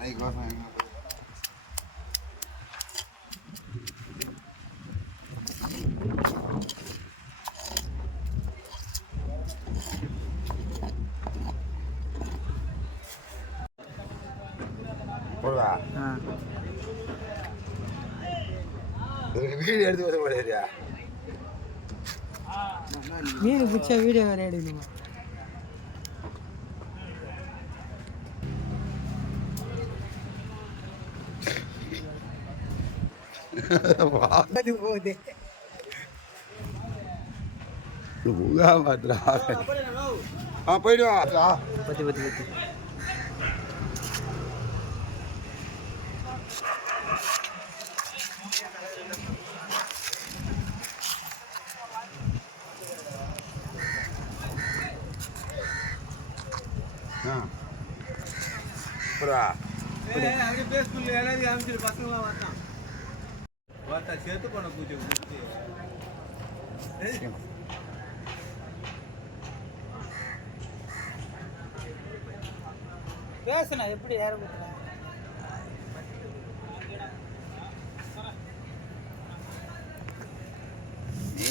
அன்னைக்கு கோசம் எங்க போடுவா. வீடியோ எடுத்து வர முடியாதுயா மீன் பிடிச்சா வீடியோ வேறு எடுக்கணுமா? அது போகுது முகா மாத்திரா ஆ போயிடுவா பத்தி பத்தி பத்தி. ஆ. அப்படியே பேஸ்புக்கில் எல்லாத்தையும் அனுப்பிச்சிட்டு பசங்களாம் வரட்டான் செத்து போன பூஜை முடிச்சு. பேசுனா எப்படி யார கொடுத்துனா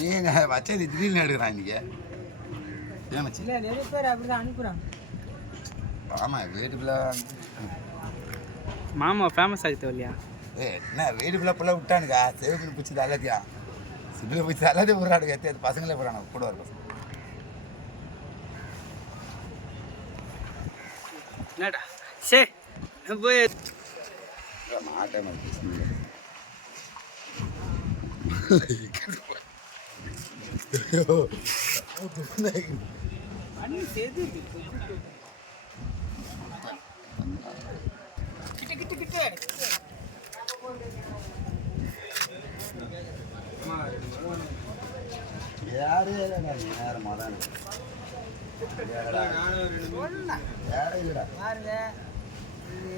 நீங்க வச்சது திடீர்னு எடுக்கிறான் இன்னைக்கு ஏன் மச்சி? இல்லை நிறைய பேர் அப்படிதான் அனுப்புகிறாங்க ஆமா வீட்டுக்குள்ள மாமா ஃபேமஸ் ஆகி தேவையா என்ன வீட்டுக்குள்ள புள்ள விட்டானுக்கா செவப்புன்னு பிடிச்சது எல்லாத்தையா சிபில பிடிச்சது எல்லாத்தையும் விடுறானுங்க எத்தனை பசங்களே போடுறாங்க கூட வர பசங்க. என்னடா? சே போய் மாட்டேன் செய்து கிட்ட கிட்ட கிட்ட. யாரே? இல்லைடா நேரமாக தான் இல்லைடா பாருங்க. இது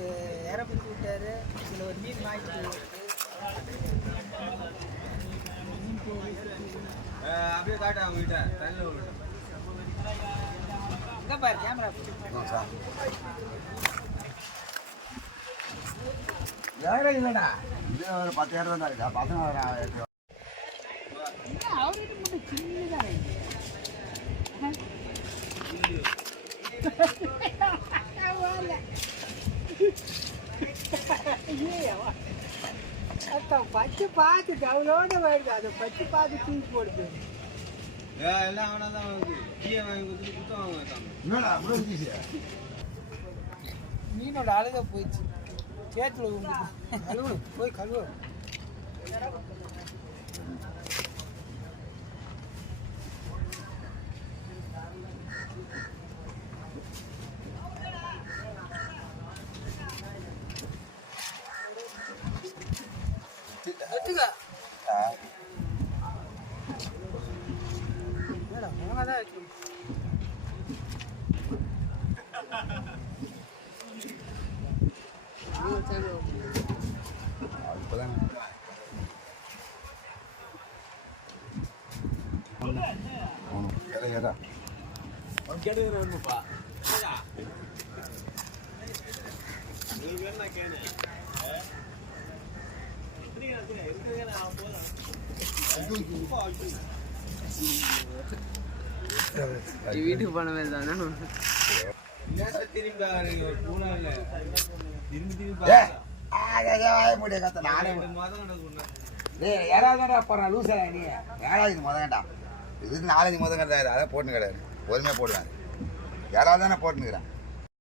இறப்பிட்டு விட்டாரு இதில் ஒரு மீன் வாங்கிட்டு அப்படியே காட்டு அவங்க கிட்ட தண்ணியில் விட்டேன் இங்கே பாரு கேமரா யாரே இல்லைடா இது ஒரு பத்தாயிரம் தான் இருக்கா பசங்க பச்சை பார்த்து அவளோட வருது அதை பச்சை பார்த்து தூக்கி போடுது எல்லாம் அவனா தான் வாங்குது டீயை வாங்கி கொடுத்துட்டு வாங்க மீனோட அழகா போயிடுச்சு. சேத்துல கழுவு போய் கழுவு. எடுத்துக்க. என்னடா, ஒழுங்கா தான் வைக்கணும். இப்போதான் ஏடா ஏடா அவன் கெடுக்கிறான்ப்பா வீட்டுக்கு போன மாதிரி தானே என்னத்த திரும்பி பாருங்க, ஒரு பூனா இல்ல. திரும்பி திரும்பி ஏ பாருங்க. வாய முடிய கத்த நானே ரெண்டு மாதம் கிடக்கு உன்னை. டேய் யாராவது போடுறேன் லூசா நீ. ஏழாவது முத வேண்டாம் இது நாலஞ்சு முதல் கிடையாது அதான் போட்டுன்னு கிடையாது பொறுமையாக போடுவேன் யாராவது தானே போட்டுன்னு